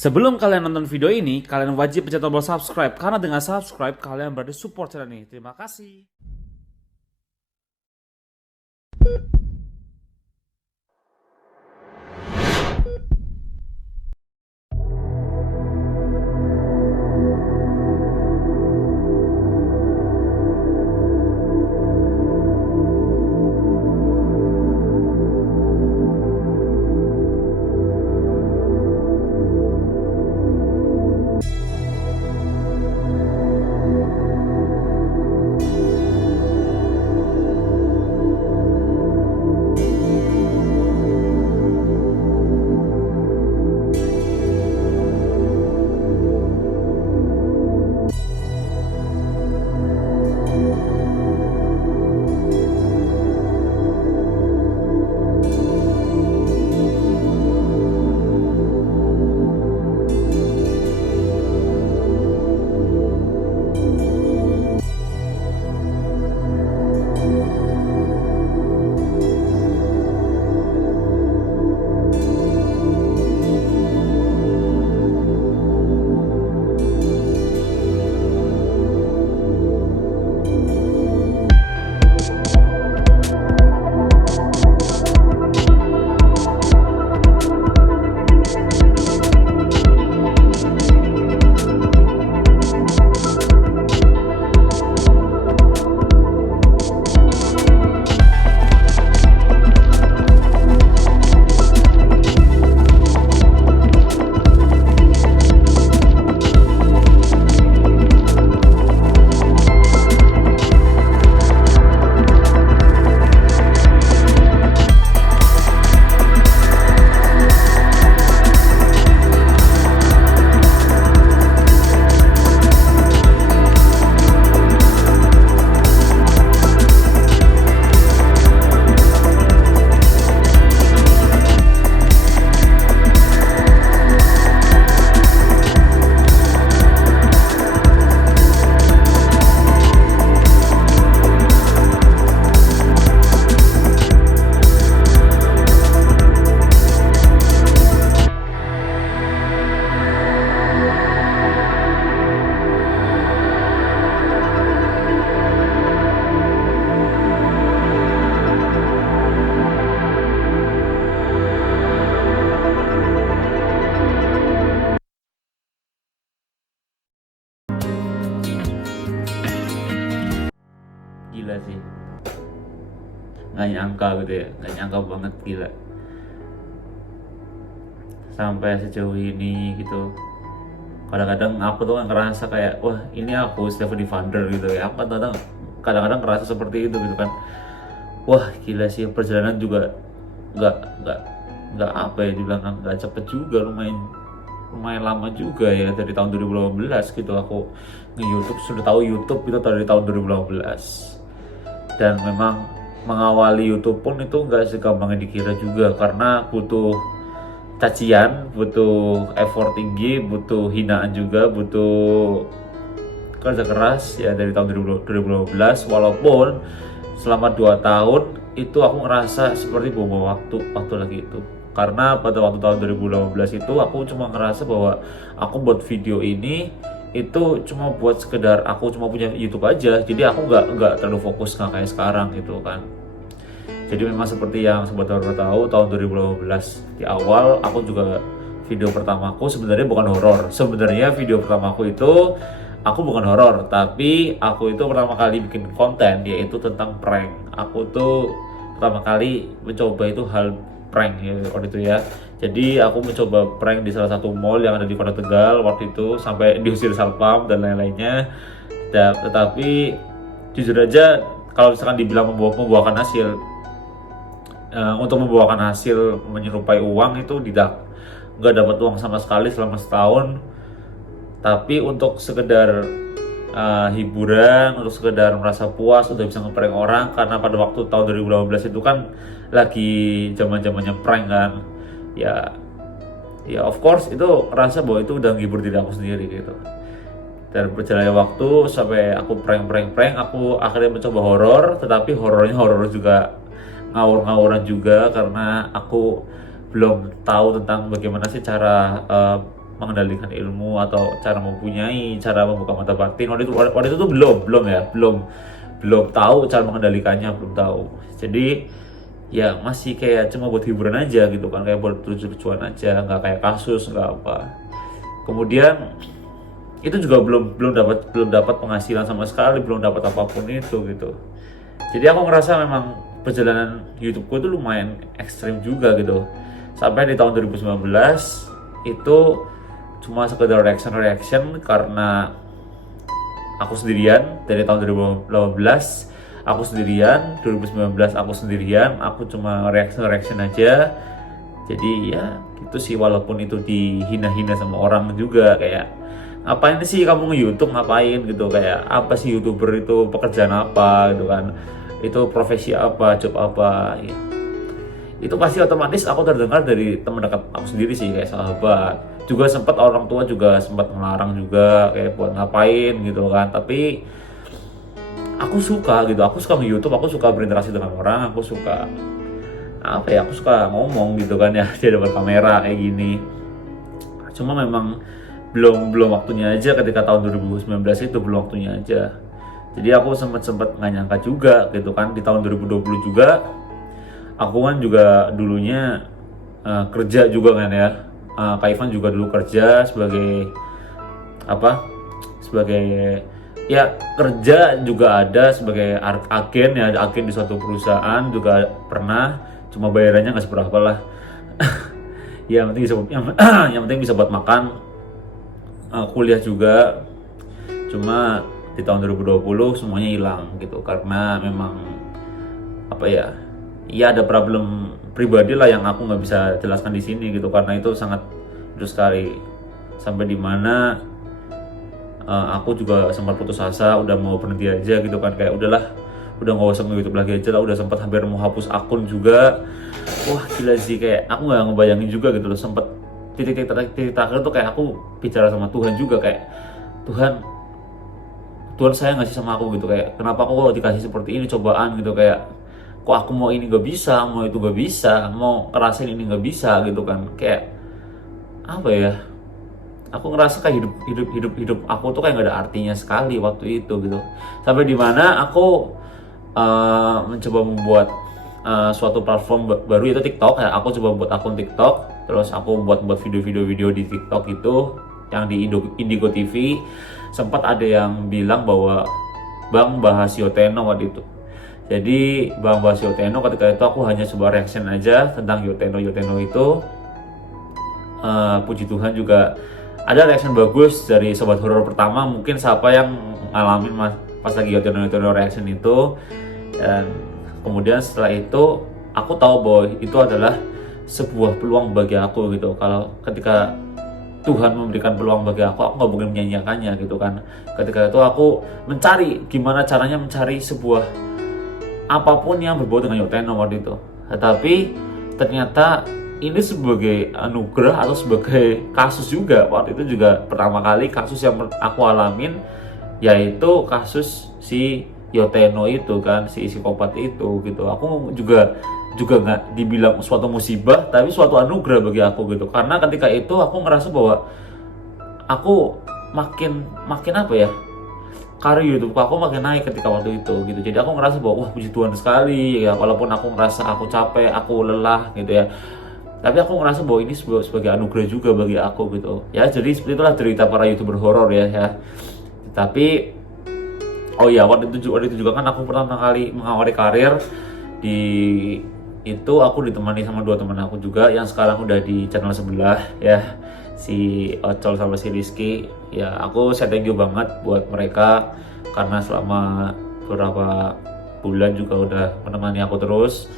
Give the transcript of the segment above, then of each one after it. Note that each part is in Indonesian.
Sebelum kalian nonton video ini, kalian wajib pencet tombol subscribe karena dengan subscribe kalian berarti support channel ini. Terima kasih. Gila sih, nggak nyangka gitu ya, nggak nyangka banget, gila sampai sejauh ini gitu. Kadang-kadang aku tuh kan ngerasa kayak, wah ini aku Stephanie Vander gitu ya, aku kadang-kadang ngerasa seperti itu gitu kan. Wah gila sih, perjalanan juga nggak nggak nggak apa ya dibilang, nggak cepet juga, lumayan lumayan lama juga ya, dari tahun 2018 gitu aku nge-YouTube. Sudah tahu YouTube itu dari tahun 2018, dan memang mengawali YouTube pun itu nggak segampang yang dikira juga, karena butuh cacian, butuh effort tinggi, butuh hinaan juga, butuh kerja keras ya dari tahun 2012. Walaupun selama 2 tahun itu aku ngerasa seperti buang waktu lagi itu, karena pada waktu tahun 2018 itu aku cuma ngerasa bahwa aku buat video ini itu cuma buat sekedar aku cuma punya YouTube aja, jadi aku nggak terlalu fokus nggak kayak sekarang gitu kan. Jadi memang seperti yang sobat horor tahu, tahun 2018 di awal aku juga video pertamaku sebenarnya bukan horor. Sebenarnya video pertamaku itu aku bukan horor, tapi aku itu pertama kali bikin konten yaitu tentang prank. Aku tuh pertama kali mencoba itu hal prank ya waktu itu ya. Jadi aku mencoba prank di salah satu mall yang ada di Kota Tegal waktu itu, sampai diusir satpam dan lain-lainnya. Tetapi jujur aja, kalau misalkan dibilang membuahkan hasil, untuk membawakan hasil menyerupai uang itu nggak dapat uang sama sekali selama setahun. Tapi untuk sekedar hiburan, untuk sekedar merasa puas udah bisa ngeprank orang, karena pada waktu tahun 2018 itu kan lagi zaman-zamannya prank kan ya. Ya of course itu ngerasa bahwa itu udah ngibur diri aku sendiri gitu. Dan berjalannya waktu sampai aku prank, aku akhirnya mencoba horor, tetapi horornya horor juga ngawur-ngawuran juga, karena aku belum tahu tentang bagaimana sih cara mengendalikan ilmu atau cara mempunyai, cara membuka mata batin. Waktu itu tuh belum tahu cara mengendalikannya, belum tahu. Jadi ya masih kayak cuma buat hiburan aja gitu kan, kayak buat lucu-lucuan aja, nggak kayak kasus, nggak apa. Kemudian itu juga belum dapat penghasilan sama sekali, belum dapat apapun itu gitu. Jadi aku ngerasa memang perjalanan YouTubeku itu lumayan ekstrim juga gitu. Sampai di tahun 2019 itu cuma sekedar reaction karena aku sendirian. Dari tahun 2018 aku sendirian, 2019 aku sendirian, aku cuma reaction aja. Jadi ya gitu sih, walaupun itu dihina-hina sama orang juga, kayak ngapain sih kamu nge-YouTube, ngapain gitu, kayak apa sih YouTuber itu, pekerjaan apa gitu kan, itu profesi apa, job apa ya. Itu pasti otomatis aku terdengar dari teman dekat aku sendiri sih, kayak sahabat juga, sempat orang tua juga sempat melarang juga kayak buat ngapain gitu kan. Tapi aku suka gitu, aku suka nge-YouTube, aku suka berinteraksi dengan orang, aku suka apa ya, aku suka ngomong gitu kan ya di depan kamera kayak gini. Cuma memang belum waktunya aja, ketika tahun 2019 itu belum waktunya aja. Jadi aku sempat nggak nyangka juga gitu kan, di tahun 2020 juga aku kan juga dulunya kerja juga kan ya. Kak Ivan juga dulu kerja sebagai apa, sebagai ya kerja juga ada sebagai agen ya, agen di suatu perusahaan juga pernah, cuma bayarannya nggak seberapa lah. yang penting bisa yang penting bisa buat makan. Kuliah juga, cuma di tahun 2020 semuanya hilang gitu, karena memang apa ya, ya ada problem pribadi lah yang aku nggak bisa jelaskan di sini gitu, karena itu sangat terus sekali, sampai dimana aku juga sempat putus asa, udah mau berhenti aja gitu kan, kayak udahlah, udah nggak usah nge-YouTube lagi aja lah, udah sempat hampir mau hapus akun juga. Wah gila sih, kayak aku nggak ngebayangin juga gitu loh, sempet titik terakhir tuh kayak aku bicara sama Tuhan juga, kayak Tuhan sayang nggak sih sama aku gitu, kayak kenapa aku kok dikasih seperti ini cobaan gitu, kayak kok aku mau ini nggak bisa, mau itu nggak bisa, mau ngerasain ini nggak bisa gitu kan, kayak apa ya, aku ngerasa kayak hidup aku tuh kayak nggak ada artinya sekali waktu itu gitu. Sampai dimana aku mencoba membuat suatu platform baru, yaitu TikTok ya. Aku coba buat akun TikTok, terus aku buat video di TikTok itu yang di Indigo TV. Sempat ada yang bilang bahwa Bang bahas Yoteno waktu itu. Jadi Bang bahas Yoteno, ketika itu aku hanya sebuah reaction aja tentang Yoteno itu. Puji Tuhan juga ada reaction bagus dari sobat horor pertama, mungkin siapa yang ngalamin pas lagi Yoteno reaction itu. Dan kemudian setelah itu aku tahu bahwa itu adalah sebuah peluang bagi aku gitu. Kalau ketika Tuhan memberikan peluang bagi aku nggak mungkin menyanyiakannya gitu kan. Ketika itu aku mencari gimana caranya mencari sebuah apapun yang berbau dengan Yoteno waktu itu. Tetapi ternyata ini sebagai anugerah atau sebagai kasus juga. Waktu itu juga pertama kali kasus yang aku alamin, yaitu kasus si Yoteno itu kan, si psikopat itu gitu. Aku juga nggak dibilang suatu musibah, tapi suatu anugerah bagi aku gitu. Karena ketika itu aku ngerasa bahwa aku makin apa ya, karir YouTube aku makin naik ketika waktu itu gitu. Jadi aku ngerasa bahwa wah puji Tuhan sekali ya, walaupun aku ngerasa aku capek, aku lelah gitu ya, tapi aku ngerasa bahwa ini sebagai anugerah juga bagi aku gitu ya. Jadi seperti itulah cerita para YouTuber horor ya. Tapi oh iya, waktu itu juga kan aku pertama kali mengawali karir di itu, aku ditemani sama dua teman aku juga yang sekarang udah di channel sebelah ya, si Ocol sama si Rizky ya. Aku thank you banget buat mereka, karena selama beberapa bulan juga udah menemani aku terus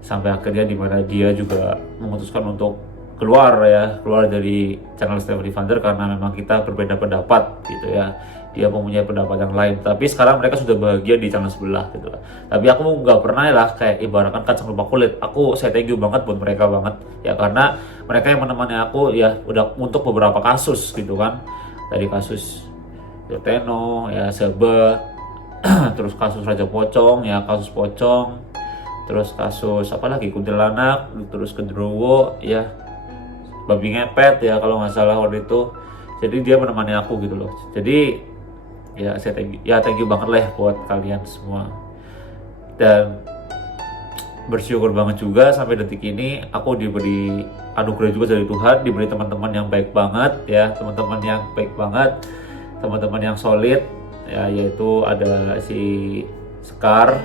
sampai akhirnya dimana dia juga memutuskan untuk keluar dari channel Stefan Divander, karena memang kita berbeda pendapat gitu ya. Dia mempunyai pendapat yang lain, tapi sekarang mereka sudah bahagia di channel sebelah gitu. Tapi aku nggak pernah lah kayak ibaratkan kacang lupa kulit. Aku thank you banget buat mereka banget ya, karena mereka yang menemani aku ya udah untuk beberapa kasus gitu kan. Dari kasus Yoteno ya, Sebe, terus kasus Raja Pocong ya, kasus Pocong, terus kasus apa lagi, Kuntilanak, terus Genderuwo ya, babi ngepet ya kalau nggak salah waktu itu. Jadi dia menemani aku gitu loh. Jadi ya saya thank you banget lah ya buat kalian semua. Dan bersyukur banget juga sampai detik ini aku diberi anugerah juga dari Tuhan, diberi teman-teman yang baik banget ya, teman-teman yang baik banget, teman-teman yang solid ya, yaitu ada si Sekar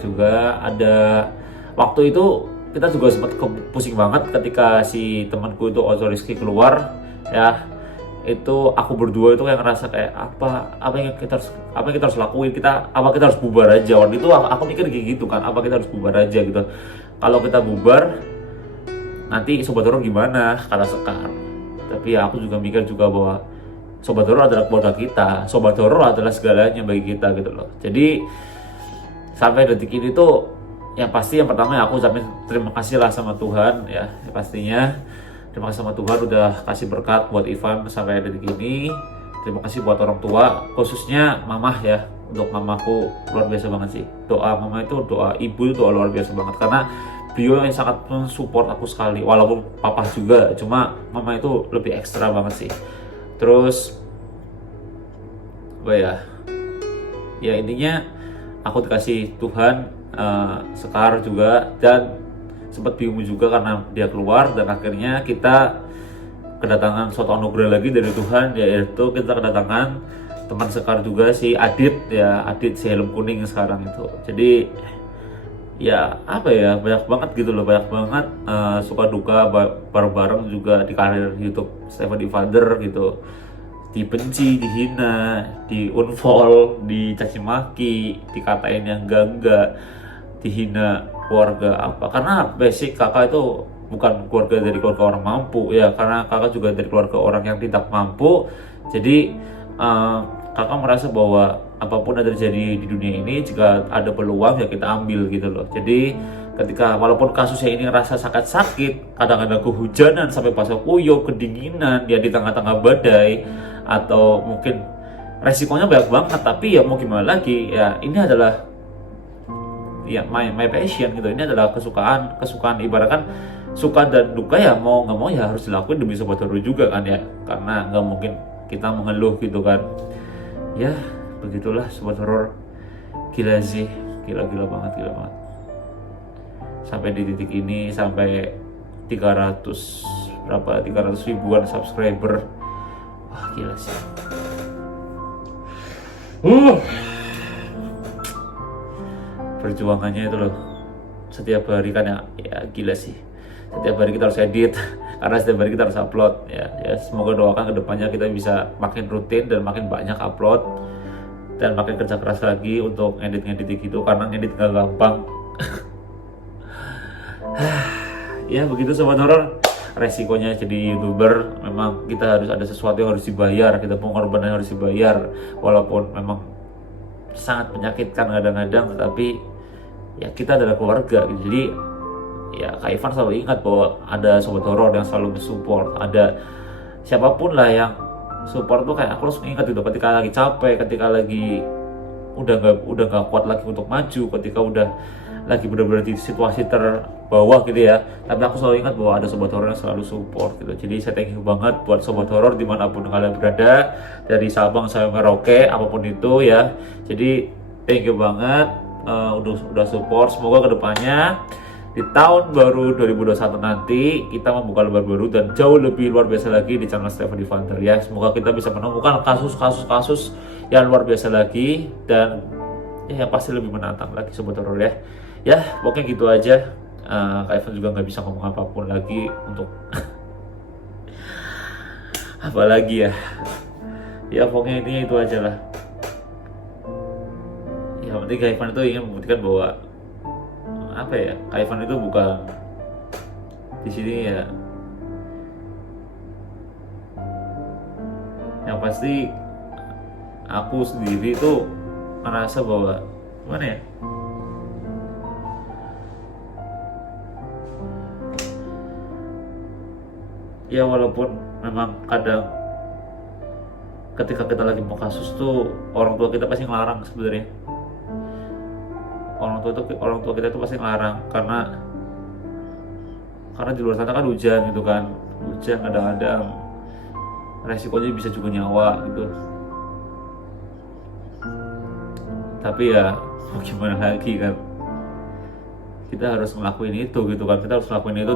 juga, ada waktu itu kita juga sempat pusing banget ketika si temanku itu Ozo Rizky keluar ya. Itu aku berdua itu kayak ngerasa kayak apa yang kita harus lakuin, apa kita harus bubar aja. Waktu itu aku mikir kayak gitu kan, apa kita harus bubar aja gitu. Kalau kita bubar nanti Sobat Horor gimana, kata Sekar. Tapi ya aku juga mikir juga bahwa Sobat Horor adalah keluarga kita, Sobat Horor adalah segalanya bagi kita gitu loh. Jadi sampai detik ini tuh yang pasti yang pertama ya aku ucapin terima kasih lah sama Tuhan ya, pastinya terima kasih sama Tuhan udah kasih berkat buat Ivan sampai detik ini. Terima kasih buat orang tua, khususnya mamah ya. Untuk mamaku luar biasa banget sih. Doa mama itu, doa ibu itu doa luar biasa banget, karena beliau yang sangat mensupport aku sekali. Walaupun papa juga, cuma mama itu lebih ekstra banget sih. Terus apa ya intinya aku dikasih Tuhan, Sekar juga, dan sempat bingung juga karena dia keluar, dan akhirnya kita kedatangan suatu anugerah lagi dari Tuhan, yaitu kita kedatangan teman Sekar juga, si Adit si helm kuning sekarang itu. Jadi ya apa ya, banyak banget gitu loh, banyak banget suka duka bareng-bareng juga di karir YouTube Stefan Divander gitu. Dibenci, dihina, di-unfollow, dicaci maki, dikatain yang enggak, dihina keluarga apa. Karena basic kakak itu bukan keluarga orang mampu ya, karena kakak juga dari keluarga orang yang tidak mampu. Jadi kakak merasa bahwa apapun yang terjadi di dunia ini, jika ada peluang ya kita ambil gitu loh. Jadi ketika walaupun kasusnya ini ngerasa sakit, kadang-kadang kehujanan sampai basah kuyup, kedinginan ya di tengah-tengah badai, atau mungkin resikonya banyak banget, tapi ya mau gimana lagi ya, ini adalah ya my passion gitu. Ini adalah kesukaan ibaratkan suka dan duka ya, mau nggak mau ya harus dilakuin demi Sobat Horor juga kan ya, karena nggak mungkin kita mengeluh gitu kan ya. Begitulah Sobat Horor, gila sih, gila banget sampai di titik ini, sampai 300 ribuan subscriber. Wah gila sih. Perjuangannya itu loh, setiap hari kan ya gila sih. Setiap hari kita harus edit karena setiap hari kita harus upload ya. Semoga doakan kedepannya kita bisa makin rutin dan makin banyak upload, dan makin kerja keras lagi untuk ngedit gitu, karena ngedit gak gampang. Ya begitu Sobat Horor, resikonya jadi YouTuber. Memang kita harus ada sesuatu yang harus dibayar, kita pengorbanan harus dibayar, walaupun memang sangat menyakitkan kadang-kadang, tapi ya kita adalah keluarga gitu. Jadi ya Kak Ivan selalu ingat bahwa ada Sobat Horor yang selalu bersupport, ada siapapun lah yang support tuh, kayak aku langsung ingat gitu ketika lagi capek, ketika lagi udah nggak kuat lagi untuk maju, ketika udah lagi benar-benar di situasi terbawah gitu ya, tapi aku selalu ingat bahwa ada Sobat Horor yang selalu support gitu. Jadi saya thank you banget buat Sobat Horor dimanapun kalian berada, dari Sabang sampai Merauke, apapun itu ya. Jadi thank you banget udah support. Semoga kedepannya di tahun baru 2021 nanti kita membuka lembar baru dan jauh lebih luar biasa lagi di channel Stefan Divander ya. Semoga kita bisa menemukan kasus yang luar biasa lagi, dan ya pasti lebih menantang lagi Sobat Horor ya. Ya pokoknya gitu aja. Kak Ivan juga nggak bisa ngomong apapun lagi untuk apa lagi ya. Ya pokoknya intinya itu aja lah. Ya penting Kak Ivan itu ingin membuktikan bahwa apa ya, Kak Ivan itu bukan di sini ya. Yang pasti aku sendiri itu merasa bahwa gimana ya, ya walaupun memang kadang ketika kita lagi mau kasus tuh orang tua kita pasti ngelarang sebenarnya. Orang tua kita tuh pasti ngelarang karena di luar sana kan hujan gitu kan, hujan kadang-kadang resikonya bisa juga nyawa gitu. Tapi ya mau gimana lagi kan, kita harus ngelakuin itu gitu kan, kita harus ngelakuin itu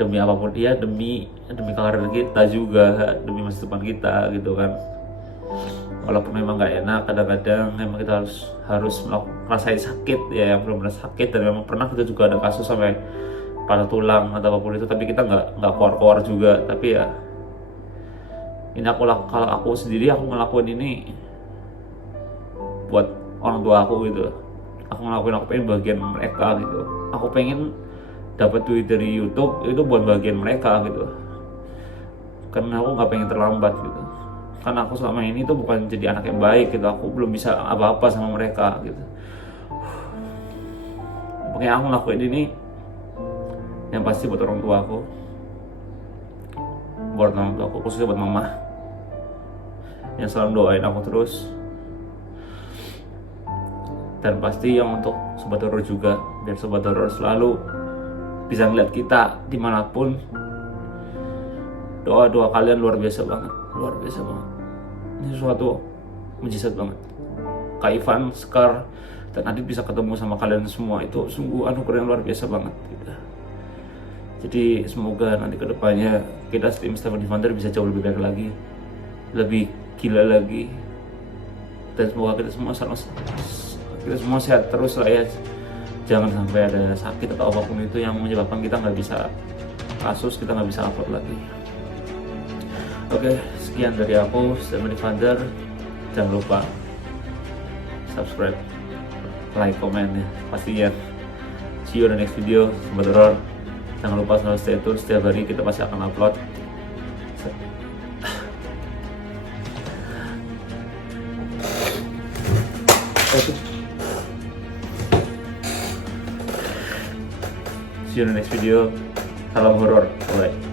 demi apapun dia, demi karir kita juga, demi masa depan kita gitu kan. Walaupun memang nggak enak kadang-kadang, memang kita harus ngerasain sakit ya, yang benar-benar sakit, dan memang pernah kita juga ada kasus sampai patah tulang atau apapun itu, tapi kita nggak keluar juga. Tapi ya ini kalau aku sendiri, aku ngelakuin ini buat orang tua aku gitu. Aku pengen bagian mereka gitu. Aku pengen dapat duit dari YouTube itu buat bagian mereka gitu, karena aku nggak pengen terlambat gitu. Karena aku selama ini tuh bukan jadi anak yang baik gitu, aku belum bisa apa-apa sama mereka gitu. Makanya aku ngelakuin ini yang pasti buat orang tua aku, khususnya buat mama yang selalu doain aku terus. Dan pasti yang untuk Sobat Horor juga, biar Sobat Horor selalu bisa ngeliat kita dimanapun. Doa-doa kalian luar biasa banget. Ini sesuatu mujizat banget. Kak Ivan, Sekar, dan Adit bisa ketemu sama kalian semua, itu sungguh anugerah yang luar biasa banget gitu. Jadi semoga nanti kedepannya kita tim Stefan Divander bisa jauh lebih baik lagi, lebih gila lagi, dan semoga kita semua sehat terus lah ya. Jangan sampai ada sakit atau apapun itu yang menyebabkan kita nggak bisa kita nggak bisa upload lagi. Oke, sekian dari aku, Stefan Divander. Jangan lupa subscribe, like, komen ya pastinya. See you on the next video, Sobat Horor. Jangan lupa selalu stay tune, setiap hari kita pasti akan upload. See you in the next video. Salam horor. Bye.